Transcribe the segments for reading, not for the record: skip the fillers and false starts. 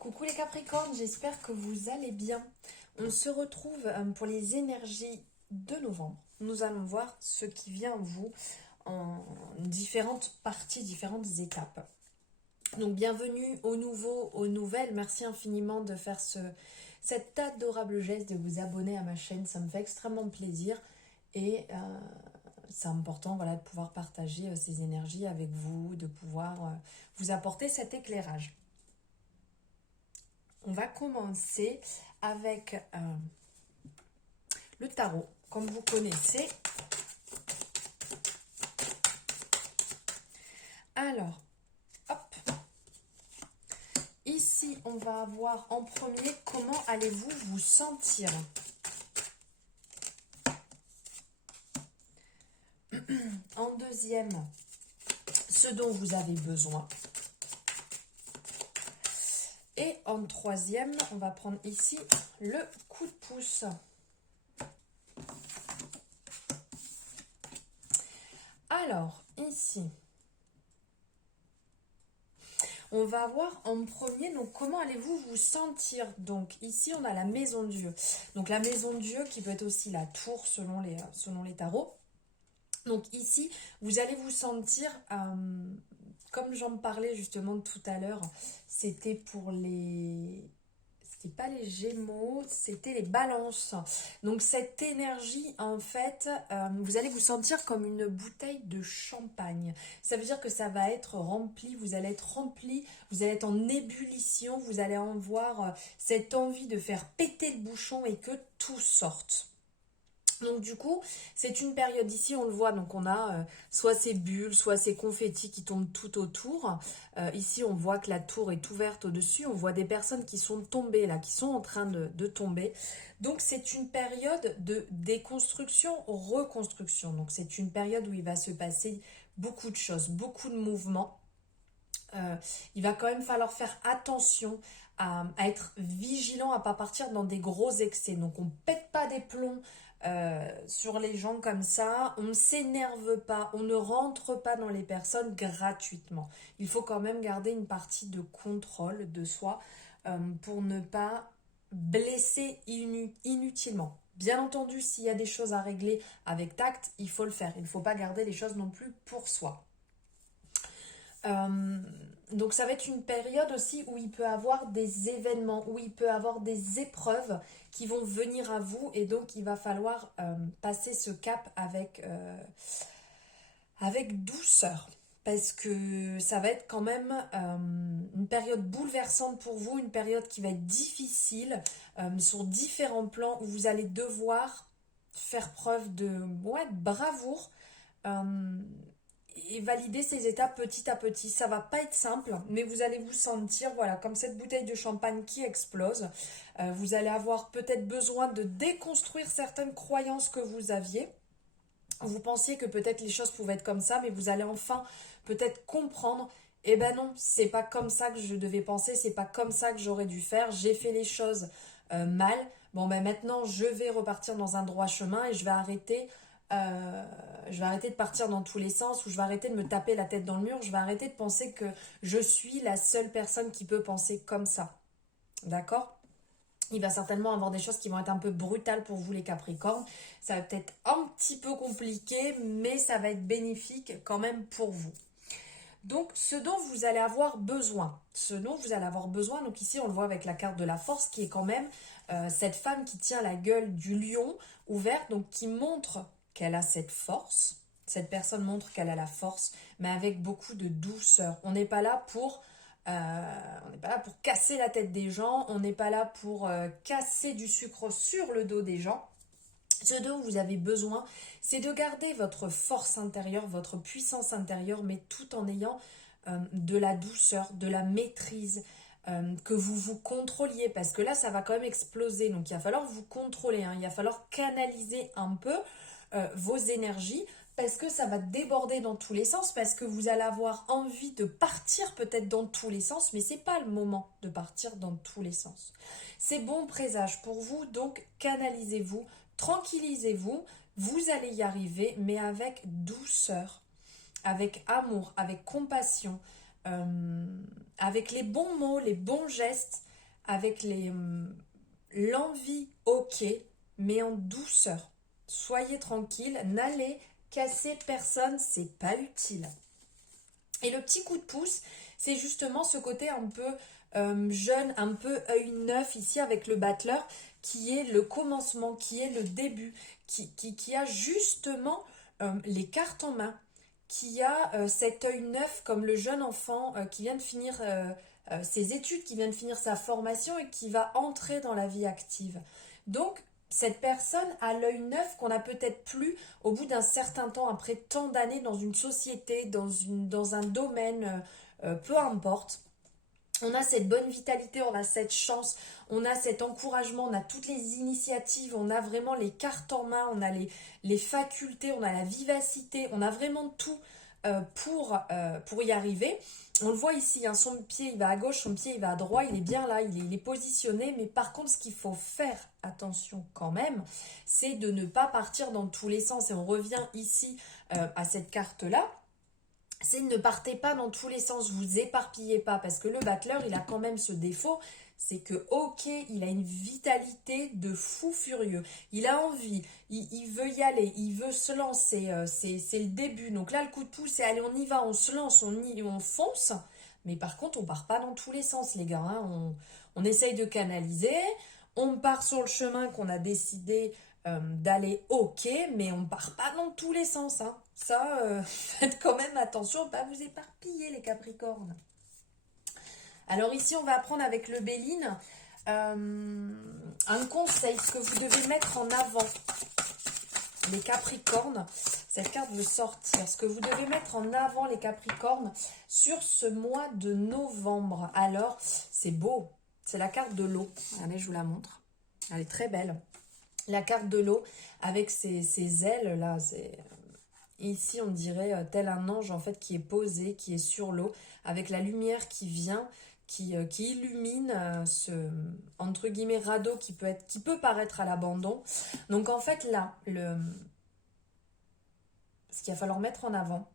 Coucou les Capricornes, j'espère que vous allez bien. On se retrouve pour les énergies de novembre. Nous allons voir ce qui vient vous en différentes parties, différentes étapes. Donc bienvenue aux nouveaux, aux nouvelles. Merci infiniment de faire cet adorable geste de vous abonner à ma chaîne. Ça me fait extrêmement plaisir et c'est important voilà, de pouvoir partager ces énergies avec vous, de pouvoir vous apporter cet éclairage. On va commencer avec le tarot, comme vous connaissez. Alors, hop. Ici, on va avoir en premier comment allez-vous vous sentir. En deuxième, ce dont vous avez besoin. Et en troisième, on va prendre ici le coup de pouce. Alors, ici, on va voir en premier, donc comment allez-vous vous sentir. Donc ici, on a la maison Dieu. Donc la maison Dieu qui peut être aussi la tour selon les tarots. Donc ici, vous allez vous sentir, comme j'en parlais justement tout à l'heure, c'était pour les... C'était pas les Gémeaux, c'était les Balances. Donc cette énergie, en fait, vous allez vous sentir comme une bouteille de champagne. Ça veut dire que ça va être rempli, vous allez être rempli, vous allez être en ébullition, vous allez avoir cette envie de faire péter le bouchon et que tout sorte. Donc du coup, c'est une période ici, on le voit, donc on a soit ces bulles, soit ces confettis qui tombent tout autour. Ici, on voit que la tour est ouverte au-dessus, on voit des personnes qui sont tombées là, qui sont en train de tomber. Donc c'est une période de déconstruction, reconstruction. Donc c'est une période où il va se passer beaucoup de choses, beaucoup de mouvements. Il va quand même falloir faire attention à être vigilant, à ne pas partir dans des gros excès. Donc on ne pète pas des plombs sur les gens comme ça, on ne s'énerve pas, on ne rentre pas dans les personnes gratuitement. Il faut quand même garder une partie de contrôle de soi pour ne pas blesser inutilement. Bien entendu, s'il y a des choses à régler avec tact, il faut le faire. Il ne faut pas garder les choses non plus pour soi. Donc ça va être une période aussi où il peut avoir des événements, où il peut avoir des épreuves qui vont venir à vous et donc il va falloir passer ce cap avec douceur parce que ça va être quand même une période bouleversante pour vous, une période qui va être difficile sur différents plans où vous allez devoir faire preuve de bravoure et valider ces étapes petit à petit. Ça va pas être simple, mais vous allez vous sentir, voilà, comme cette bouteille de champagne qui explose. Vous allez avoir peut-être besoin de déconstruire certaines croyances que vous aviez. Vous pensiez que peut-être les choses pouvaient être comme ça, mais vous allez enfin peut-être comprendre. Eh ben non, c'est pas comme ça que je devais penser, c'est pas comme ça que j'aurais dû faire. J'ai fait les choses mal. Bon ben maintenant, je vais repartir dans un droit chemin et je vais arrêter de partir dans tous les sens, ou je vais arrêter de me taper la tête dans le mur, je vais arrêter de penser que je suis la seule personne qui peut penser comme ça. D'accord ? Il va certainement avoir des choses qui vont être un peu brutales pour vous les Capricornes. Ça va peut-être un petit peu compliqué, mais ça va être bénéfique quand même pour vous. Donc, ce dont vous allez avoir besoin, donc ici on le voit avec la carte de la force qui est quand même cette femme qui tient la gueule du lion ouverte, donc qui montre qu'elle a cette force. Cette personne montre qu'elle a la force, mais avec beaucoup de douceur. On n'est pas là pour casser la tête des gens, on n'est pas là pour casser du sucre sur le dos des gens. Ce dont vous avez besoin, c'est de garder votre force intérieure, votre puissance intérieure, mais tout en ayant de la douceur, de la maîtrise, que vous vous contrôliez, parce que là, ça va quand même exploser. Donc, il va falloir vous contrôler, il va falloir canaliser un peu vos énergies, parce que ça va déborder dans tous les sens, parce que vous allez avoir envie de partir peut-être dans tous les sens, mais c'est pas le moment de partir dans tous les sens. C'est bon présage pour vous, donc canalisez-vous, tranquillisez-vous, vous allez y arriver, mais avec douceur, avec amour, avec compassion, avec les bons mots, les bons gestes. avec l'envie, ok, mais en douceur. Soyez tranquille, n'allez casser personne, c'est pas utile. Et le petit coup de pouce, c'est justement ce côté un peu jeune, un peu œil neuf ici avec le battleur, qui est le commencement, qui est le début, qui a justement les cartes en main, qui a cet œil neuf comme le jeune enfant qui vient de finir ses études, qui vient de finir sa formation et qui va entrer dans la vie active. Donc, cette personne a l'œil neuf qu'on n'a peut-être plus au bout d'un certain temps, après tant d'années dans une société, dans un domaine, peu importe. On a cette bonne vitalité, on a cette chance, on a cet encouragement, on a toutes les initiatives, on a vraiment les cartes en main, on a les facultés, on a la vivacité, on a vraiment tout pour y arriver. On le voit ici, hein, son pied il va à gauche, son pied il va à droite, il est bien là, il est positionné. Mais par contre, ce qu'il faut faire attention quand même, c'est de ne pas partir dans tous les sens. Et on revient ici à cette carte-là. C'est ne partez pas dans tous les sens, vous éparpillez pas, parce que le battleur, il a quand même ce défaut, c'est que, ok, il a une vitalité de fou furieux, il a envie, il veut y aller, il veut se lancer, c'est le début, donc là, le coup de pouce, c'est allez, on y va, on se lance, on fonce, mais par contre, on part pas dans tous les sens, les gars, hein, on essaye de canaliser, on part sur le chemin qu'on a décidé d'aller ok, mais on part pas dans tous les sens, hein. Ça, faites quand même attention, pas vous éparpiller les Capricornes. Alors ici, on va apprendre avec le Béline un conseil, ce que vous devez mettre en avant, les Capricornes. Cette carte veut sortir. Ce que vous devez mettre en avant, les Capricornes, sur ce mois de novembre. Alors, c'est beau. C'est la carte de l'eau. Allez, je vous la montre. Elle est très belle. La carte de l'eau avec ses ailes là, ici on dirait tel un ange en fait qui est posé, qui est sur l'eau, avec la lumière qui vient, qui illumine ce entre guillemets radeau qui peut paraître à l'abandon. Donc en fait là, ce qu'il va falloir mettre en avant,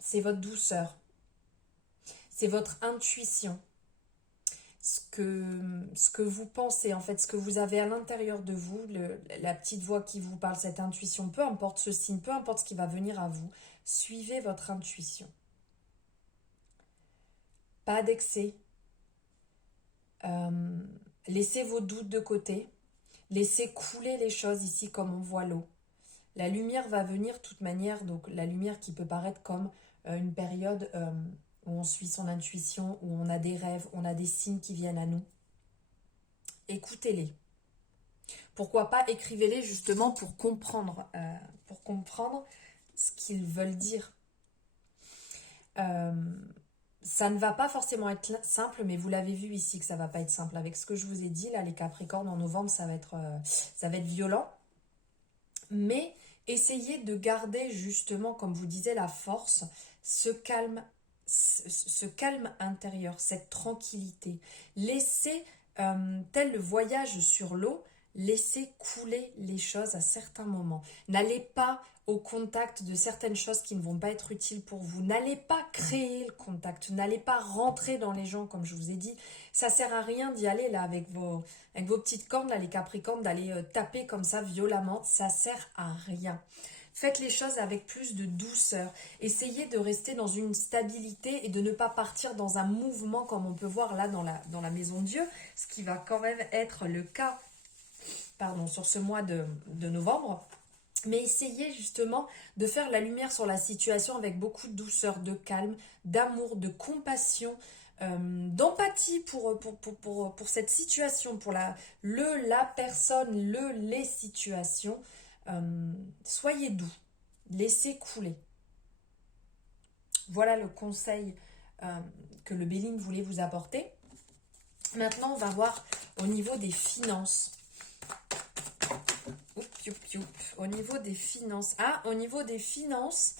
c'est votre douceur, c'est votre intuition. Ce que vous pensez, en fait, ce que vous avez à l'intérieur de vous, la petite voix qui vous parle, cette intuition, peu importe ce signe, peu importe ce qui va venir à vous, suivez votre intuition. Pas d'excès. Laissez vos doutes de côté. Laissez couler les choses ici comme on voit l'eau. La lumière va venir de toute manière, donc la lumière qui peut paraître comme une période où on suit son intuition, où on a des rêves, on a des signes qui viennent à nous. Écoutez-les. Pourquoi pas écrivez-les justement pour comprendre ce qu'ils veulent dire. Ça ne va pas forcément être simple, mais vous l'avez vu ici que ça va pas être simple. Avec ce que je vous ai dit, là, les Capricornes en novembre, ça va être violent. Mais essayez de garder justement, comme vous disiez, la force, ce calme intérieur, cette tranquillité. Laissez, tel le voyage sur l'eau, laissez couler les choses à certains moments. N'allez pas au contact de certaines choses qui ne vont pas être utiles pour vous. N'allez pas créer le contact. N'allez pas rentrer dans les gens, comme je vous ai dit. Ça sert à rien d'y aller là avec vos petites cornes, là, les Capricornes, d'aller taper comme ça violemment. Ça sert à rien. Faites les choses avec plus de douceur. Essayez de rester dans une stabilité et de ne pas partir dans un mouvement comme on peut voir là dans la Maison Dieu, ce qui va quand même être le cas sur ce mois de novembre. Mais essayez justement de faire la lumière sur la situation avec beaucoup de douceur, de calme, d'amour, de compassion, d'empathie pour cette situation, pour la personne, les situations. Soyez doux, laissez couler. Voilà le conseil que le Béline voulait vous apporter. Maintenant, on va voir au niveau des finances. Au niveau des finances. Au niveau des finances,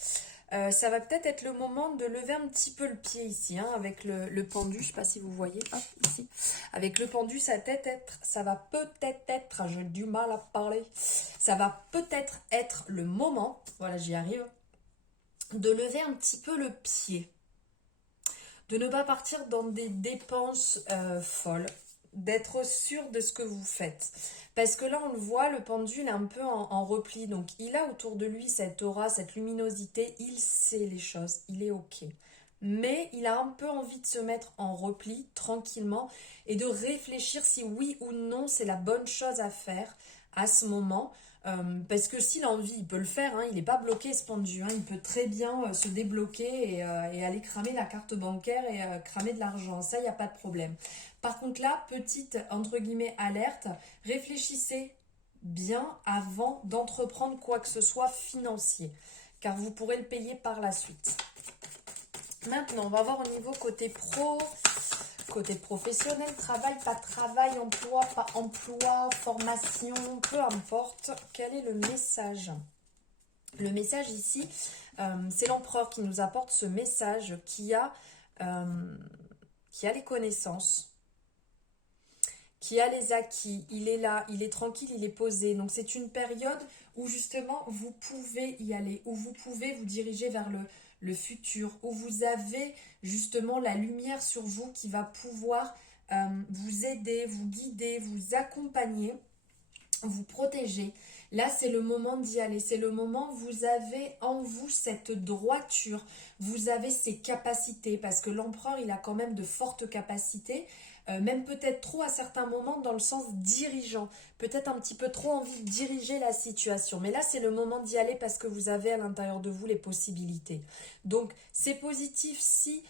ça va peut-être être le moment de lever un petit peu le pied ici, hein, avec le pendu. Je ne sais pas si vous voyez. Hop, ici. Avec le pendu, ça va peut-être être, j'ai du mal à parler, ça va peut-être être le moment, voilà, j'y arrive, de lever un petit peu le pied. de ne pas partir dans des dépenses folles, d'être sûr de ce que vous faites. Parce que là, on le voit, le pendule est un peu en repli. Donc, il a autour de lui cette aura, cette luminosité. Il sait les choses. Il est OK. Mais il a un peu envie de se mettre en repli, tranquillement, et de réfléchir si oui ou non c'est la bonne chose à faire à ce moment. Parce que s'il a envie, il peut le faire. Hein, il n'est pas bloqué, ce pendu. Hein, il peut très bien se débloquer et aller cramer la carte bancaire et cramer de l'argent. Ça, il n'y a pas de problème. Par contre là, petite, entre guillemets, alerte, réfléchissez bien avant d'entreprendre quoi que ce soit financier, car vous pourrez le payer par la suite. Maintenant, on va voir au niveau côté pro, côté professionnel, travail, pas travail, emploi, pas emploi, formation, peu importe. Quel est le message? Le message ici, c'est l'empereur qui nous apporte ce message qui a les connaissances, qui a les acquis, il est là, il est tranquille, il est posé. Donc c'est une période où justement vous pouvez y aller, où vous pouvez vous diriger vers le futur, où vous avez justement la lumière sur vous qui va pouvoir vous aider, vous guider, vous accompagner, vous protéger. Là, c'est le moment d'y aller. C'est le moment où vous avez en vous cette droiture. Vous avez ces capacités parce que l'empereur, il a quand même de fortes capacités. Même peut-être trop à certains moments dans le sens dirigeant. Peut-être un petit peu trop envie de diriger la situation. Mais là, c'est le moment d'y aller parce que vous avez à l'intérieur de vous les possibilités. Donc, c'est positif si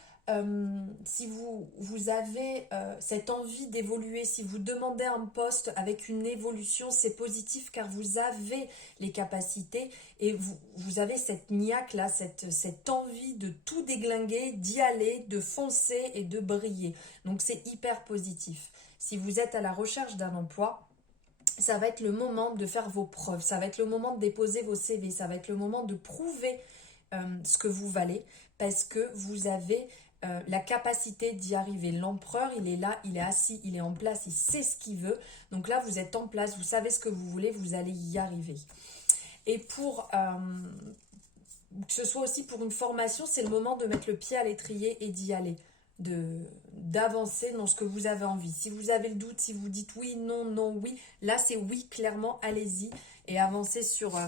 vous avez cette envie d'évoluer, si vous demandez un poste avec une évolution, c'est positif car vous avez les capacités et vous avez cette niaque là, cette envie de tout déglinguer, d'y aller, de foncer et de briller. Donc c'est hyper positif. Si vous êtes à la recherche d'un emploi, ça va être le moment de faire vos preuves, ça va être le moment de déposer vos CV, ça va être le moment de prouver ce que vous valez parce que vous avez la capacité d'y arriver. L'empereur, il est là, il est assis, il est en place, il sait ce qu'il veut. Donc là, vous êtes en place, vous savez ce que vous voulez, vous allez y arriver. Et pour que ce soit aussi pour une formation, c'est le moment de mettre le pied à l'étrier et d'y aller, d'avancer dans ce que vous avez envie. Si vous avez le doute, si vous dites oui, non, non, oui, là c'est oui, clairement, allez-y et avancez sur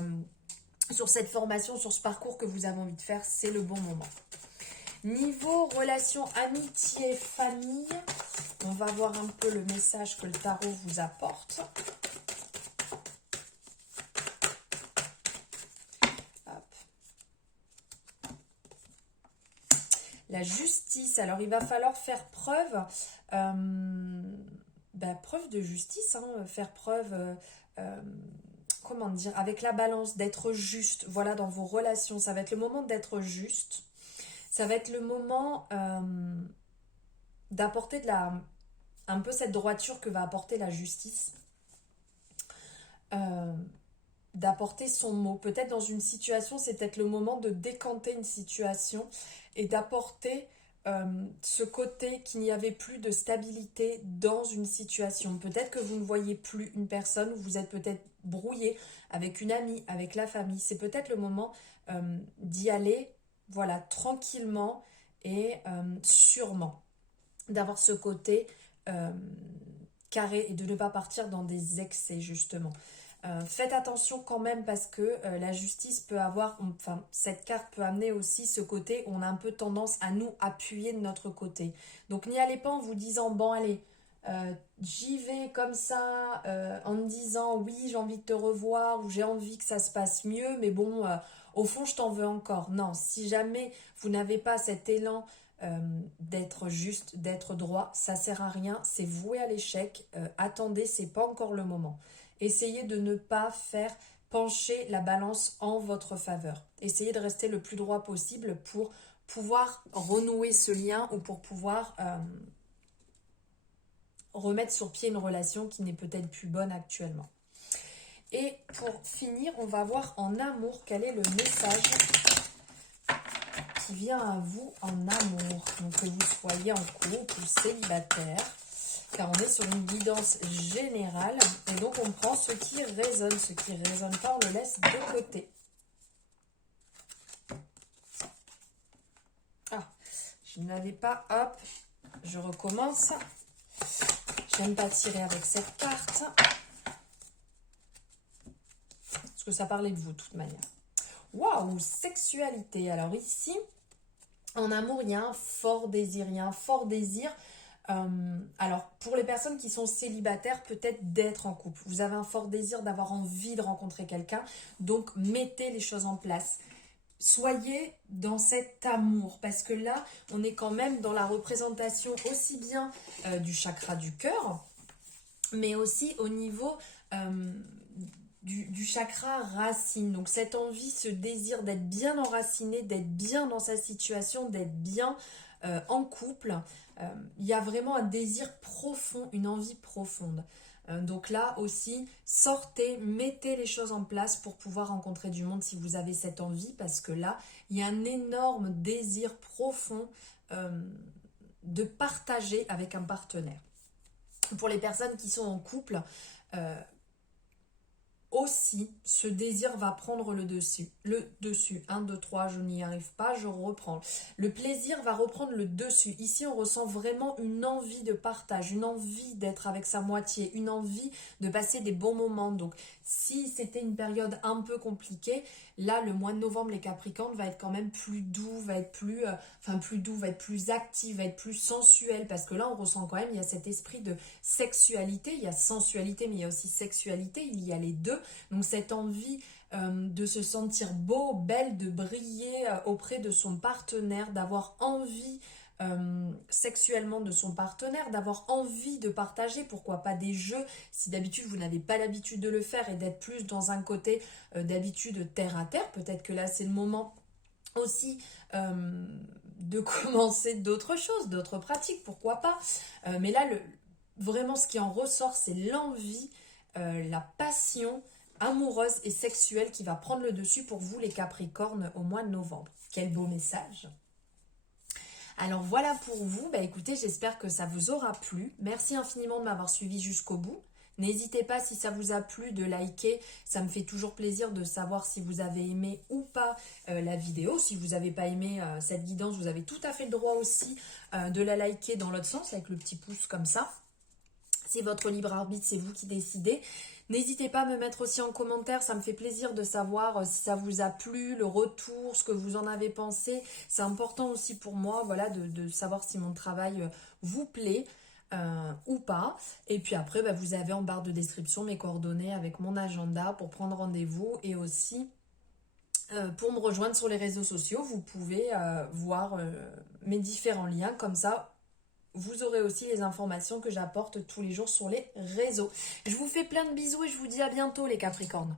cette formation, sur ce parcours que vous avez envie de faire, c'est le bon moment. Niveau relation, amitié, famille, on va voir un peu le message que le tarot vous apporte. Hop. La justice, alors il va falloir faire preuve, preuve de justice, hein, faire preuve... comment dire, avec la balance, d'être juste, voilà, dans vos relations, ça va être le moment d'être juste, ça va être le moment d'apporter un peu cette droiture que va apporter la justice, d'apporter son mot, peut-être dans une situation, c'est peut-être le moment de décanter une situation et d'apporter ce côté qu'il n'y avait plus de stabilité dans une situation. Peut-être que vous ne voyez plus une personne, vous êtes peut-être brouillé avec une amie, avec la famille. C'est peut-être le moment d'y aller, voilà, tranquillement et sûrement. D'avoir ce côté carré et de ne pas partir dans des excès, justement. Faites attention quand même parce que la justice peut avoir, enfin cette carte peut amener aussi ce côté où on a un peu tendance à nous appuyer de notre côté. Donc n'y allez pas en vous disant bon allez, j'y vais comme ça en me disant oui j'ai envie de te revoir ou j'ai envie que ça se passe mieux mais bon au fond je t'en veux encore. Non, si jamais vous n'avez pas cet élan d'être juste, d'être droit, ça sert à rien, c'est voué à l'échec. Attendez, c'est pas encore le moment. Essayez de ne pas faire pencher la balance en votre faveur. Essayez de rester le plus droit possible pour pouvoir renouer ce lien ou pour pouvoir remettre sur pied une relation qui n'est peut-être plus bonne actuellement. Et pour finir, on va voir en amour quel est le message qui vient à vous en amour. Donc que vous soyez en couple ou célibataire. Car on est sur une guidance générale et donc on prend ce qui résonne pas, on le laisse de côté. Ah, Je n'avais pas, hop, je recommence. J'aime pas tirer avec cette carte. Parce que ça parlait de vous, de toute manière. Waouh, sexualité. Alors ici, en amour, il y a un fort désir. Il y a un fort désir. Alors, pour les personnes qui sont célibataires, peut-être d'être en couple. Vous avez un fort désir d'avoir envie de rencontrer quelqu'un. Donc, mettez les choses en place. Soyez dans cet amour. Parce que là, on est quand même dans la représentation aussi bien du chakra du cœur, mais aussi au niveau du chakra racine. Donc cette envie, ce désir d'être bien enraciné, d'être bien dans sa situation, d'être bien en couple. Il y a vraiment un désir profond, une envie profonde. Donc là aussi, sortez, mettez les choses en place pour pouvoir rencontrer du monde si vous avez cette envie, parce que là, il y a un énorme désir profond de partager avec un partenaire. Pour les personnes qui sont en couple, aussi, ce désir va prendre le dessus. 1, 2, 3, je n'y arrive pas, je reprends. Le plaisir va reprendre le dessus. Ici, on ressent vraiment une envie de partage, une envie d'être avec sa moitié, une envie de passer des bons moments. Donc, si c'était une période un peu compliquée, là, le mois de novembre, les Capricornes va être quand même plus doux, va être plus actif, va être plus sensuel. Parce que là, on ressent quand même, il y a cet esprit de sexualité. Il y a sensualité, mais il y a aussi sexualité. Il y a les deux. Donc cette envie de se sentir beau, belle, de briller auprès de son partenaire, d'avoir envie sexuellement de son partenaire, d'avoir envie de partager, pourquoi pas des jeux, si d'habitude vous n'avez pas l'habitude de le faire et d'être plus dans un côté d'habitude terre à terre, peut-être que là c'est le moment aussi de commencer d'autres choses, d'autres pratiques, pourquoi pas. Mais là, vraiment ce qui en ressort, c'est l'envie, la passion amoureuse et sexuelle qui va prendre le dessus pour vous les Capricornes au mois de novembre. Quel beau message! Alors voilà pour vous, écoutez, j'espère que ça vous aura plu. Merci infiniment de m'avoir suivi jusqu'au bout. N'hésitez pas, si ça vous a plu, de liker. Ça me fait toujours plaisir de savoir si vous avez aimé ou pas la vidéo. Si vous n'avez pas aimé cette guidance, vous avez tout à fait le droit aussi de la liker dans l'autre sens, avec le petit pouce comme ça. C'est votre libre arbitre, c'est vous qui décidez. N'hésitez pas à me mettre aussi en commentaire, ça me fait plaisir de savoir si ça vous a plu, le retour, ce que vous en avez pensé. C'est important aussi pour moi, voilà, de savoir si mon travail vous plaît ou pas. Et puis après, vous avez en barre de description mes coordonnées avec mon agenda pour prendre rendez-vous et aussi pour me rejoindre sur les réseaux sociaux. Vous pouvez voir mes différents liens comme ça. Vous aurez aussi les informations que j'apporte tous les jours sur les réseaux. Je vous fais plein de bisous et je vous dis à bientôt les Capricornes.